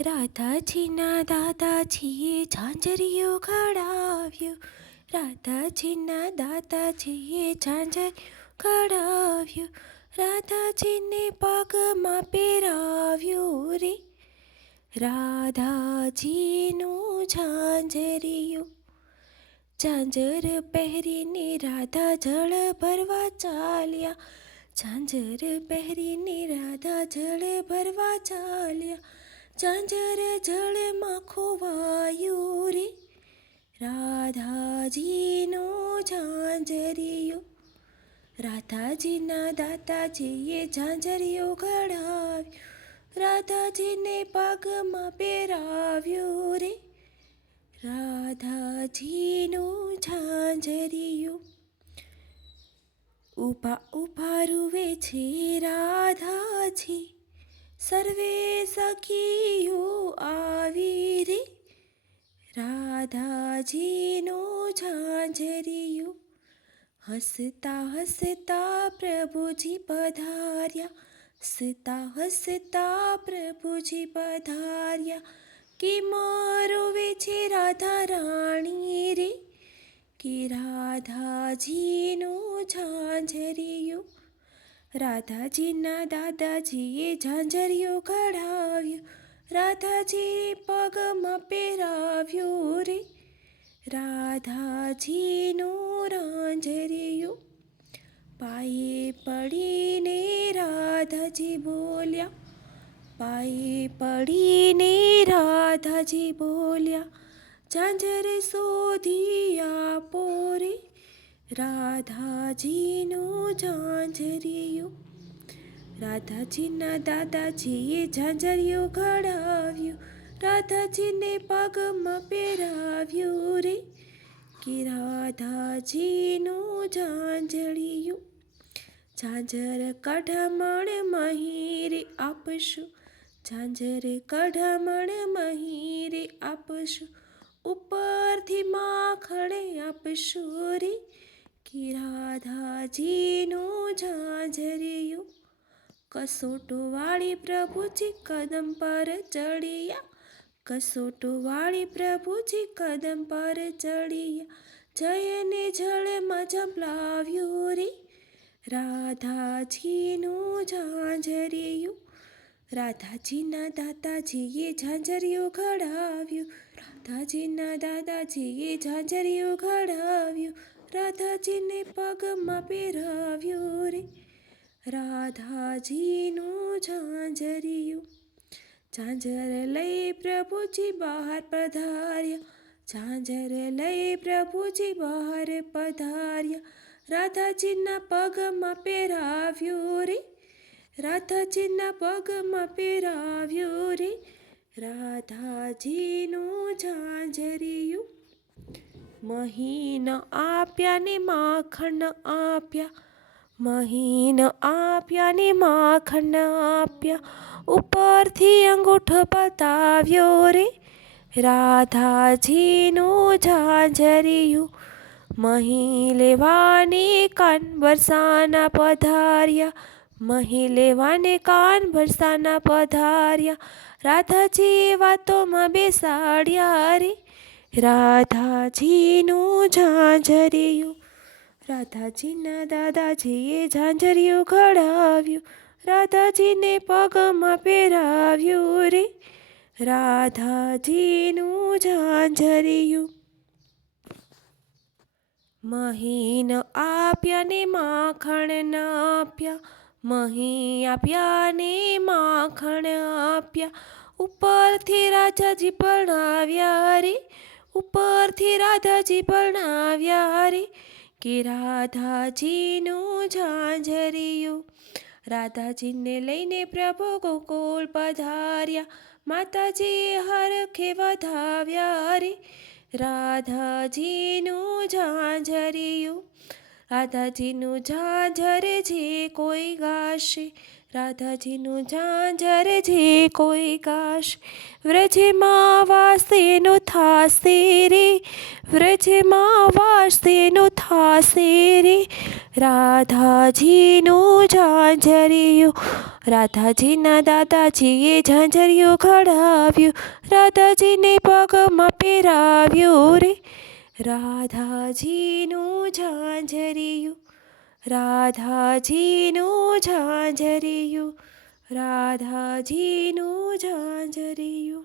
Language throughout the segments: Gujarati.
રાધાજીના દાદાજીએ ઝાંઝરિયો ઘડાવ્યો. રાધાજીના દાદાજીએ ઝાંઝરિયો ઘડાવ્યો. રાધાજીને પગમાં પહેરાવ્યું રે. રાધાજીનું ઝાંઝરિયું. ઝાંઝર પહેરીને રાધા જળ ભરવા ચાલ્યા. ઝાંઝર પહેરીને રાધા જળ ભરવા ચાલ્યા. ઝાંઝર જળમાં ખોવાયું રે. રાધાજીનું ઝાંઝરિયું. રાધાજીના દાદાજીએ ઝાંઝરિયું ઘડાવ્યું. રાધાજીને પગમાં પહેરાવ્યું રે. રાધાજીનું ઝાંઝરિયું. ઊભા ઊભા રૂવે છે રાધાજી. સર્વે સખીઓ આવી રે. રાધાજીનું ઝાંઝરિયું. હસતા હસતા પ્રભુજી પધાર્યા. હસતા હસતા પ્રભુજી પધાર્યા. કે રોવે છે રાધા રાણી રે. કે રાધાજીનું ઝાંઝરિયું. રાધાજીના દાદાજીએ ઝાંઝરિયું ઘડાવ્યું. રાધાજી પગમાં પહેરાવ્યું રે. રાધાજીનું ઝાંઝરિયું. પાયે પડીને રાધાજી બોલ્યા. પાયે પડીને રાધાજી બોલ્યા. ઝાંઝર શોધી આપો રે. રાધાજીનું ઝાંઝરિયું. રાધાજીના દાદાજીએ ઝાંઝરિયું ઘડાવ્યું. રાધાજીને પગમાં પહેરાવ્યું રે. કે રાધાજીનું ઝાંઝરિયું. ઝાંઝર કઢામણ મહીરે આપશું. ઝાંઝર કઢામણ મહીરે આપશું. ઉપરથી માખણે આપશું રે. કે રાધાજીનું ઝાંઝરિયું. કસોટોવાળી પ્રભુજી કદમ પર ચડ્યા. કસોટોવાળી પ્રભુજી કદમ પર ચડ્યા. જયને જળમાં ઝંપલાવ્યું રે. રાધાજીનું ઝાંઝરિયું. રાધાજીના દાદાજીએ ઝાંઝરિયું ઘડાવ્યું. રાધાજીના દાદાજીએ ઝાંઝરિયું ઘડાવ્યું. રાધાજીને પગમાં પહેરાવ્યું રે. રાધાજીનું ઝાંઝરિયું. ઝાંઝર લઈ પ્રભુજી બહાર પધાર્યા. ઝાંઝર લઈ પ્રભુજી બહાર પધાર્યા. રાધાજીના પગમાં પહેરાવ્યું રે. રાધાજીના પગમાં પહેરાવ્યું રે. રાધાજીનું ઝાંઝરિયું. મહીન આપ્યા ને માખણ આપ્યા. મહીન આપ્યા ને માખણ આપ્યા. ઉપરથી અંગૂઠો બતાવ્યો રે. રાધાજીનું ઝાંઝરિયું. મહી લેવાને કાન વરસાના પધાર્યા. મહી લેવાને કાન વરસાના પધાર્યા. રાધાજીએ વાતોમાં બેસાડ્યા રે. રાધાજીનું ઝાંઝરિયું. રાધાજીના દાદાજીએ ઝાંઝરિયું ઘડાવ્યું. રાધાજીને પગમાં પહેરાવ્યું રે. રાધાજીનું ઝાંઝરિયું. મહીન આપ્યા ને માખણ આપ્યા. મહી આપ્યા ને માખણ આપ્યા. ઉપરથી રાધાજી પરણાવ્યા રે. ઉપરથી રાધાજી પરણાવ્યા રે. કે રાધાજીનું ઝાંઝરિયું. રાધાજીને લઈને પ્રભુ ગોકુળ પધાર્યા. માતાજીએ હરખે વધાવ્યા રે. રાધાજીનું ઝાંઝરિયું. રાધાજીનું ઝાંઝર જે કોઈ ગાશે. રાધાજીનું ઝાંઝર જે કોઈ ગાશે. વ્રજમાં વાસેનો થાશે રે. વ્રજમાં વાસેનો થાશે રે. રાધાજીનું ઝાંઝરિયું. રાધાજીના દાદાજીએ ઝાંઝરિયું ઘડાવ્યું, રાધાજીને પગમાં પહેરાવ્યું રે. રાધાજીનું ઝાંઝરિયું, રાધાજીનું ઝાંઝરિયું, રાધાજીનું ઝાંઝરિયું.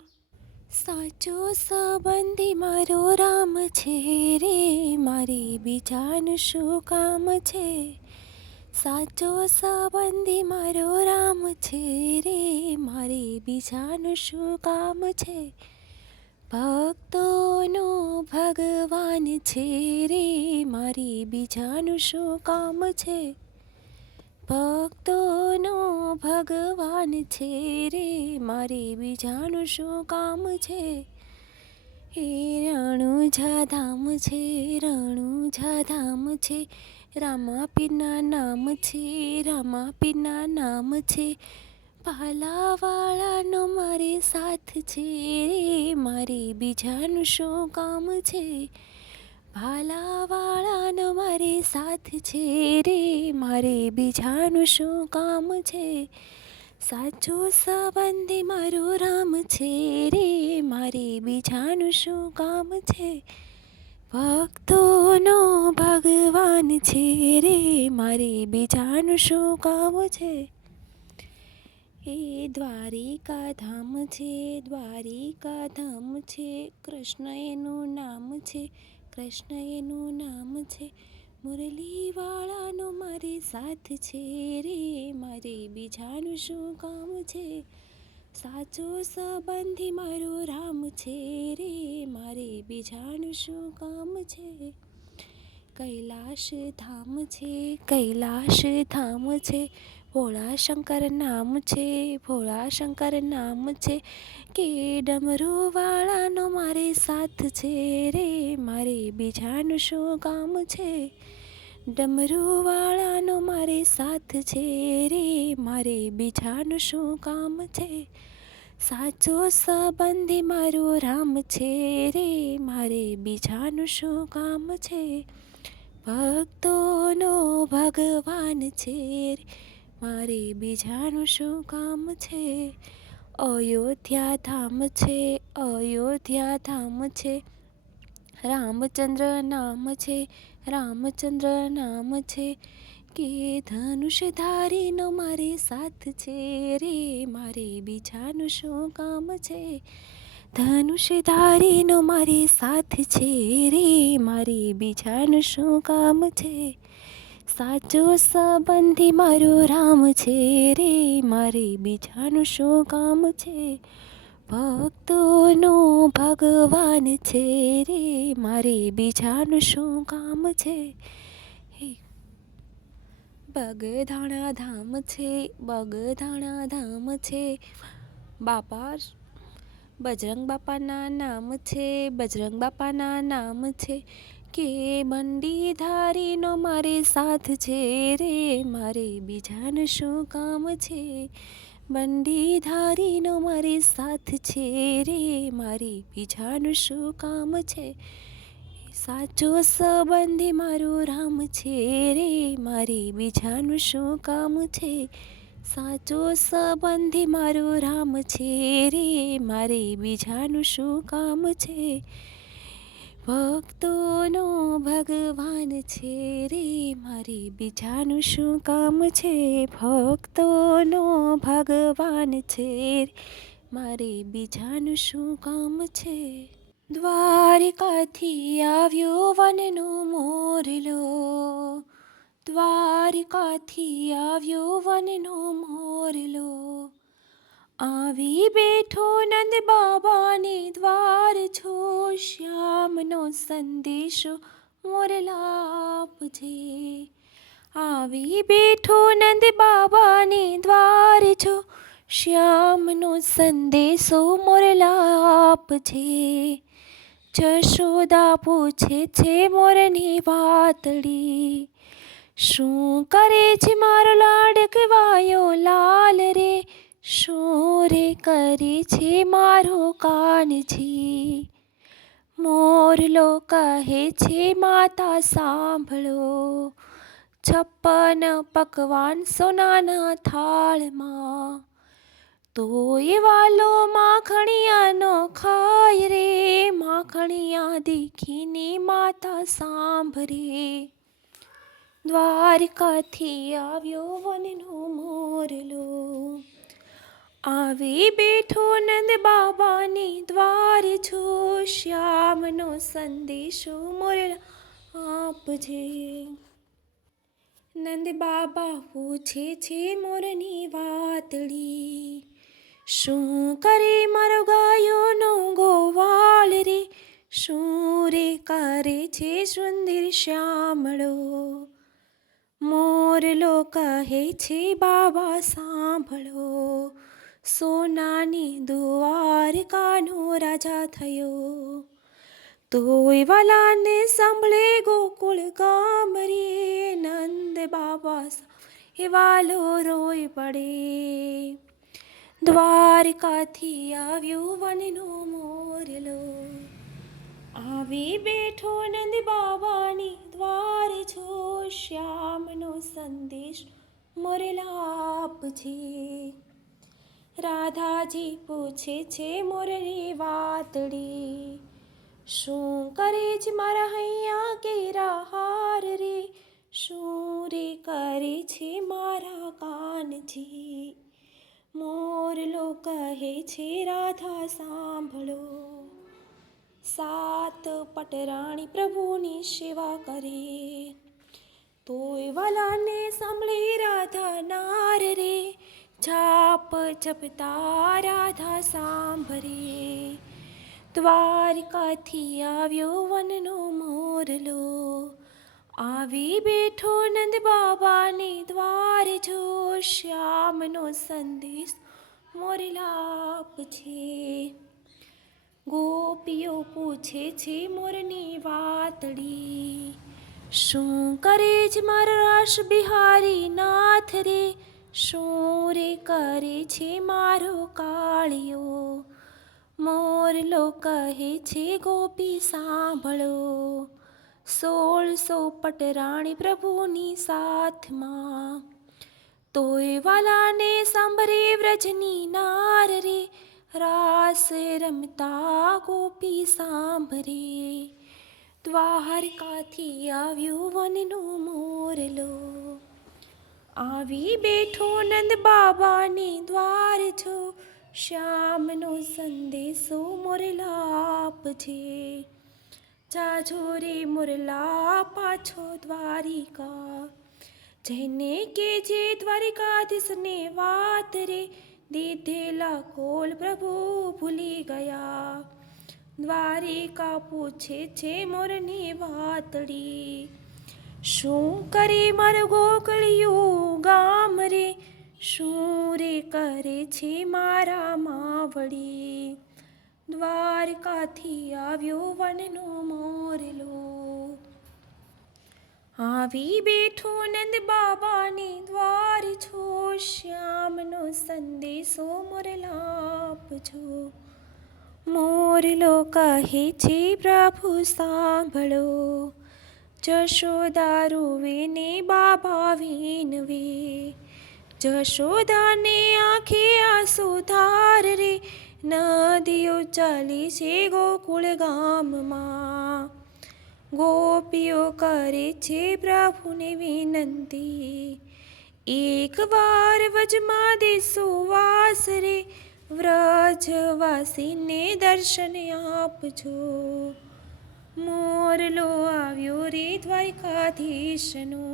સાચો સંબંધી મારો રામ છે રે, મારે બીજાનું શું કામ છે. સાચો સંબંધી મારો રામ છે રે, મારે બીજાનું શું કામ છે. ભક્તોનો ભગવાન છે રે, મારે બીજાનું શું કામ છે. ભક્તોનો ભગવાન છે રે, મારે બીજાનું શું કામ છે. એ રણુજા ધામ છે, રણુજા ધામ છે, રામાપીરના નામ છે, રામાપીરના નામ છે. ભાલાવાળાનો મારે સાથ છે રે, મારે બીજાનું શું કામ છે. ભાલાવાળાનો મારે સાથ છે રે, મારે બીજાનું શું કામ છે. સાચો સંબંધી મારો રામ છે રે, મારે બીજાનું શું કામ છે. ભક્તોનો ભગવાન છે રે, મારે બીજાનું શું કામ છે. એ દ્વારિકા ધામ છે, દ્વારિકા ધામ છે, કૃષ્ણ એનું નામ છે, કૃષ્ણ એનું નામ છે. મુરલીવાળાનો મારે સાથ છે રે, મારે બીજાનું શું કામ છે. સાચો સંબંધી મારો રામ છે રે, મારે બીજાનું શું કામ છે. કૈલાશ ધામ છે, કૈલાશ ધામ છે, ભોળા શંકર નામ છે, ભોળા શંકર નામ છે. કે ડમરુવાળાનો મારે સાથ છે રે, મારે બીજાનું શું કામ છે. ડમરુવાળાનો મારે સાથ છે રે, મારે બીજાનું શું કામ છે. સાચો સંબંધી મારો રામ છે રે, મારે બીજાનું શું કામ છે. ભક્તોનો ભગવાન છે રે, મારે બીજાનું શું કામ છે. અયોધ્યા ધામ છે, અયોધ્યા ધામ છે, રામચંદ્ર નામ છે, રામચંદ્ર નામ છે. કે ધનુષધારીનો મારે સાથ છે રે, મારે બીજાનું શું કામ છે. ધનુષધારીનો મારે સાથ છે રે, મારે બીજાનું શું કામ છે. સાચો સંબંધી મારો રામ છે રે, મારે બીજાનું શું કામ છે. ભક્તોનો ભગવાન છે રે, મારે બીજાનું શું કામ છે. બગદાણા ધામ છે, બગદાણા ધામ છે, બાપા બજરંગ બાપાના નામ છે, બજરંગ બાપાના નામ છે. કે બંડીધારીનો મારે સાથ છે રે, મારે બીજાનું શું કામ છે. બંડીધારીનો મારે સાથ છે રે, મારે બીજાનું શું કામ છે. સાચો સંબંધી મારો રામ છે રે, મારે બીજાનું શું કામ છે. સાચો સંબંધી મારો રામ છે રે, મારે બીજાનું શું કામ છે. ભક્તોનો ભગવાન છે રે, મારે બીજાનું શું કામ છે. ભક્તોનો ભગવાન છે રે, મારે બીજાનું શું કામ છે. દ્વારિકાથી આવ્યો વનનો મોરલો, દ્વારિકાથી આવ્યો વનનો મોરલો. આવી બેઠો નંદ બાબાને દ્વાર છો, શ્યામનો સંદેશો મોરલા આપજે. આવી બેઠો નંદ બાબાને દ્વાર છો, શ્યામનો સંદેશો મોરલા આપજે. જશોદા પૂછે છે મોરની વાતડી, શું કરે છે મારો લાડકવાયો લાલ રે. શું રે કરે છે મારો કાનજી. મોરલો કહે છે માતા સાંભળો, 56 પકવાન સોનાના થાળમાં, તોય વાલો માખણિયાનો ખાય રે, માખણિયા દીખીને માતા સાંભરે. દ્વારકાથી આવ્યો વનનો મોરલો, આવી બેઠો નંદ બાબાની દ્વાર છો, શ્યામનો સંદેશો મોરલા આપજે. નંદ બાબા પૂછે છે મોરની વાતડી, શું કરે મારો ગાયોનો ગોવાળ રે, શું રે કરે છે સુંદર શ્યામળો. મોરલો કહે છે બાબા સાંભળો, સોનાની દ્વારકાનો રાજા થયો, તોય વાલાને સાંભળે ગોકુળ ગામ રે, નંદ બાબા એ વાલો રોય પડે. દ્વારકાથી આવ્યો વનનો મોરલો, આવી બેઠો નંદ બાબાની દ્વાર છો, શ્યામનો સંદેશ મોરલા આપજે. રાધાજી પૂછે છે મોરની વાતડી, શું કરે છે મારા હૈયા કેરા હાર રે, શું રે કરે છે મારા કાનજી. મોરલો કહે છે રાધા સાંભળો, 7 પટરાણી પ્રભુની સેવા કરે, તોય વાલાને સાંભળે રાધા નાર રે, જાપ જપતા રાધા સાંભળે. દ્વારકાથી આવ્યો વનનો મોરલો, આવી બેઠો નંદ બાબાની દ્વાર જો, શ્યામનો સંદેશ મોરલા આપજે. ગોપીઓ પૂછે છે મોરની વાતડી, શું કરે છે મારા રાસ બિહારી નાથ રે, શું રે કરે છે મારો કાળિયો. મોરલો કહે છે ગોપી સાંભળો, 1600 પટરાણી પ્રભુની સાથમાં, તોય વાલાને સાંભળે વ્રજની નાર રે, રાસ રમતા ગોપી સાંભળે. દ્વારકાથી આવ્યો વનનો મોરલો, આવી બેઠો નંદ બાબાની દ્વાર છો, શ્યામનો સંદેશો મોરલા આપજે. જાજો રે મોરલા પાછો દ્વારિકા, જઈને કે જે દ્વારિકાધીશને વાત રે, દીધેલા કોલ પ્રભુ ભૂલી ગયા. દ્વારિકા પૂછે છે મોરની વાતડી, શું કરે મારું ગોકળિયું ગામ રે, શું રે કરે છે મારા માવડી. દ્વારકાથી આવ્યો વનનો મોરલો, આવી બેઠો નંદ બાબાની દ્વાર છો, શ્યામનો સંદેશો મોરલા આપજો. મોરલો કહે છે પ્રભુ સાંભળો, જશોદા રોવે ને બાબા વિનવે, જશોદાને આંખે આંસુ ધાર રે, નદીઓ ચાલી છે ગોકુળ ગામમાં. ગોપીઓ કરે છે પ્રભુને વિનંતી, એકવાર વજમાં દેશો વાસ રે, વ્રજવાસીને દર્શન આપજો. મોરલો આવ્યો રે દ્વારકાધીશનો,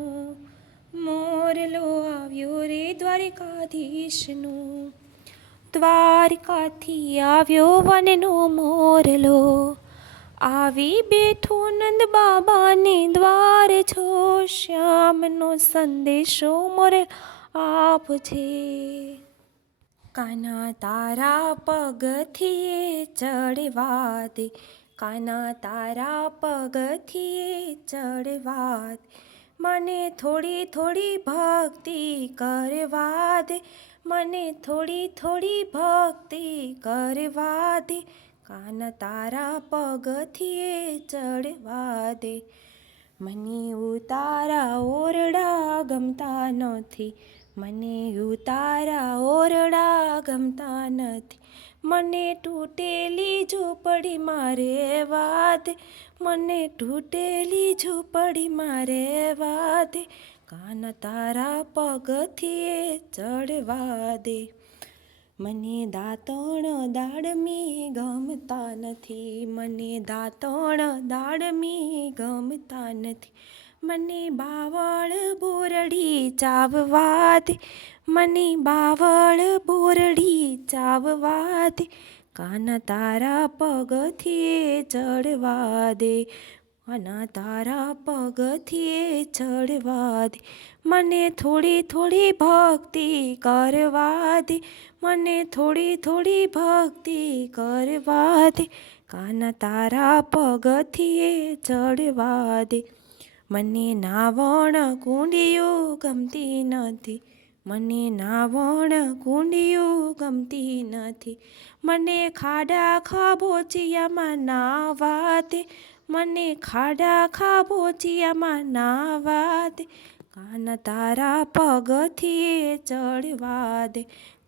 મોરલો આવ્યો રે દ્વારકાધીશનો. દ્વારકાથી આવ્યો વનનો મોરલો, આવી બેઠો નંદ બાબાની દ્વાર છો, શ્યામનો સંદેશો મોરલા આપજે. કાના તારા પગથિયે ચડવા દે, કાના તારા પગથિયે ચડવા દે, મને થોડી થોડી ભક્તિ કરવા દે, મને થોડી થોડી ભક્તિ કરવા દે, કાના તારા પગથિયે ચડવા દે. મને ઉતારા ઓરડા ગમતા નથી, મને ઉતારા ઓરડા ગમતા નથી, મને તૂટેલી ઝૂંપડીમાં રહેવા દે, મને તૂટેલી ઝૂંપડીમાં રહેવા દે, કાના તારા પગથિયે ચડવા દે. મને દાંતણ દાડમી ગમતા નથી, મને દાંતણ દાડમી ગમતા નથી, મને બાવળ બોરડી ચાવવા દે, મને બાવળ બોરડી ચાવવા દે, કાના તારા પગથિયે ચડવા દે, કાના તારા પગથિયે ચડવા દે, મને થોડી થોડી ભક્તિ કરવા દે, મને થોડી થોડી ભક્તિ કરવા દે, કાના તારા પગથિયે ચડવા દે. મને નાવણ કુંડિયું ગમતી નથી, મને નાવણ કુંડિયું ગમતી નથી, મને ખાડા ખાબોચિયામાં નાવા દે, મને ખાડા ખાબોચિયામાં નાવા દે, કાના તારા પગથિયે ચડવા દે,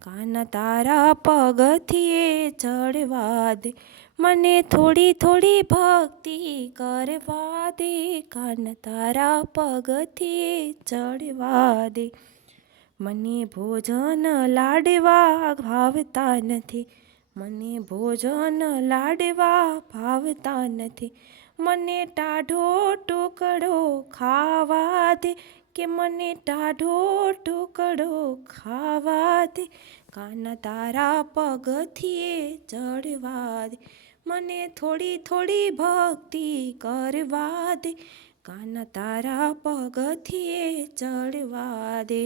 કાના તારા પગથિયે ચડવા દે, મને થોડી થોડી ભક્તિ કરવા દે, કાના તારા પગથિયે ચડવા દે. મને ભોજન લાડવા ભાવતા નથી, મને ભોજન લાડવા ભાવતા નથી, મને ટાઢો ટુકડો ખાવા દે, કે મને ટાઢો ટુકડો ખાવા દે, કાના તારા પગથિયે ચડવા દે, મને થોડી થોડી ભક્તિ કરવા દે, કાના તારા પગથિયે ચડવા દે.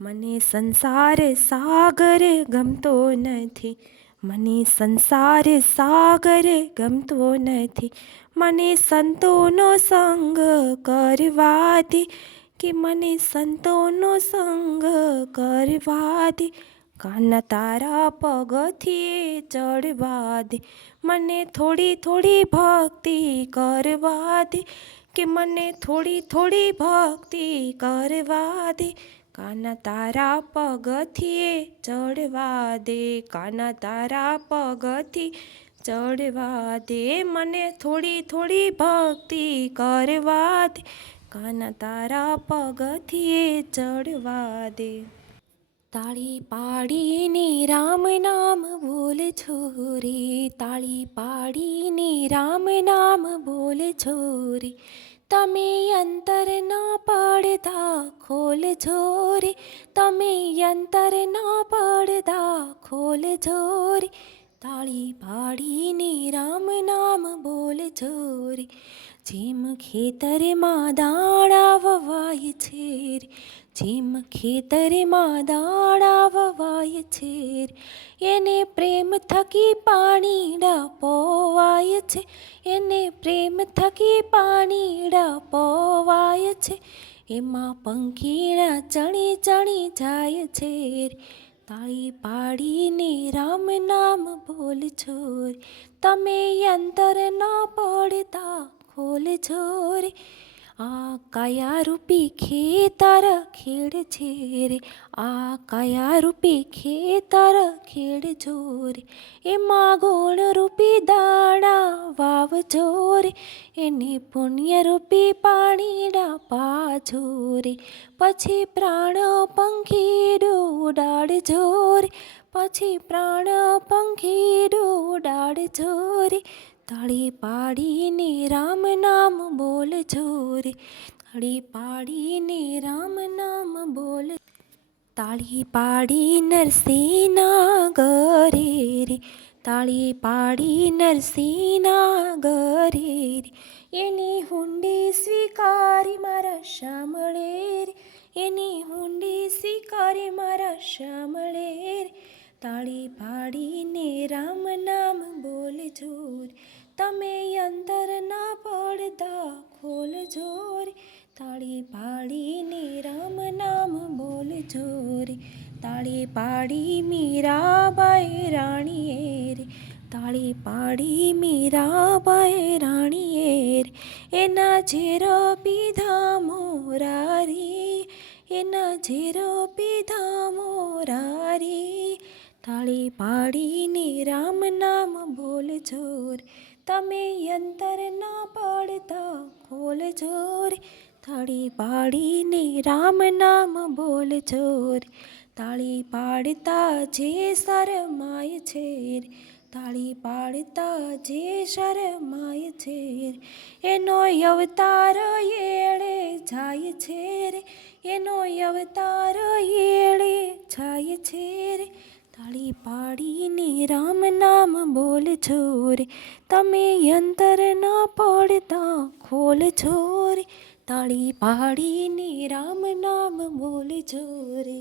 મને સંસાર સાગર ગમતો નથી, મને સંસાર સાગર ગમતો નથી, મને સંતોનો સંગ કરવા દે, કે મને સંતોનો સંગ કરવા દે, કાના તારા પગથિયે ચડવા દે, મને થોડી થોડી ભક્તિ કરવા દે, કે મને થોડી થોડી ભક્તિ કરવા દે, કાના તારા પગથિયે ચડવા દે, કાના તારા પગથિયે ચડવા દે, મને થોડી થોડી ભક્તિ કરવા દે, કાના તારા પગથિયે ચડવા દે. તાળી પાડીને રામ નામ બોલ છોરી, તાળી પાડીને રામ નામ બોલ છોરી, તમે અંતર ના પડદા ખોલજો રે, તમે અંતર ના પડદા ખોલજો રે, તાળી પાડીને રામ નામ બોલજો રે. જેમ ખેતરમાં દાણા વવાય છે રે, જેમ ખેતરમાં દાણા વવાય છે રે, એને પ્રેમ થકી પાણીડા પોવાય છે, એને પ્રેમ થકી પાણીડા પોવાય છે, એમાં પંખીડા ચણી ચણી જાય છે રે, તાળી પાડીને રામ નામ બોલજો રે, તમે અંતર ના પડતા ખોલજો રે. આ કાયા રૂપી ખેતર ખેડ છે રે, આ કાયા રૂપી ખેતર ખેડજો રે, એમાં ગુણ રૂપી દાણા વાવજો રે, એને પુણ્ય રૂપી પાણીડા પાજો રે, પછી પ્રાણ પંખીડું ઉડાડજો રે, પછી પ્રાણ પંખીડું ઉડાડજો રે, તાળી પાડીને રામ નામ બોલજો રે, તાળી પાડીને રામ નામ બોલ. તાળી પાડી નરસિંહના ઘરે રે, તાળી પાડી નરસિંહના ઘરે રે, એની હુંડી સ્વીકારી મારા શામળે રે, એની હુંડી સ્વીકારી મારા શામળે રે, તાળી પાડીને રામ નામ બોલજો રે, તમે અંતર ના પડદા ખોલજો રે, તાળી પાડીને રામ નામ બોલજો રે. તાળી પાડી મીરાબાઈ રાણીએ રે, તાળી પાડી મીરાબાઈ રાણીએ રે, એના ઝેરો પીધા મોરારી, એના ઝેરો પીધા મોરારી. તાળી પાડીને રામ નામ બોલજો રે, તમે અંતર ના પાડતા ખોલજો રે. તાળી પાડીને રામ નામ બોલજો રે, તાળી પાડતા જે શરમાય છે રે, તાળી પાડતા જે શરમાય છે રે. એનો અવતાર એળે જાય છે રે, એનો અવતાર એળે જાય છે રે. તાળી પાડીને રામ નામ બોલજો રે, તમે અંતર ના પડતા ખોલજો રે. તાળી પાડીને રામ નામ બોલજો રે.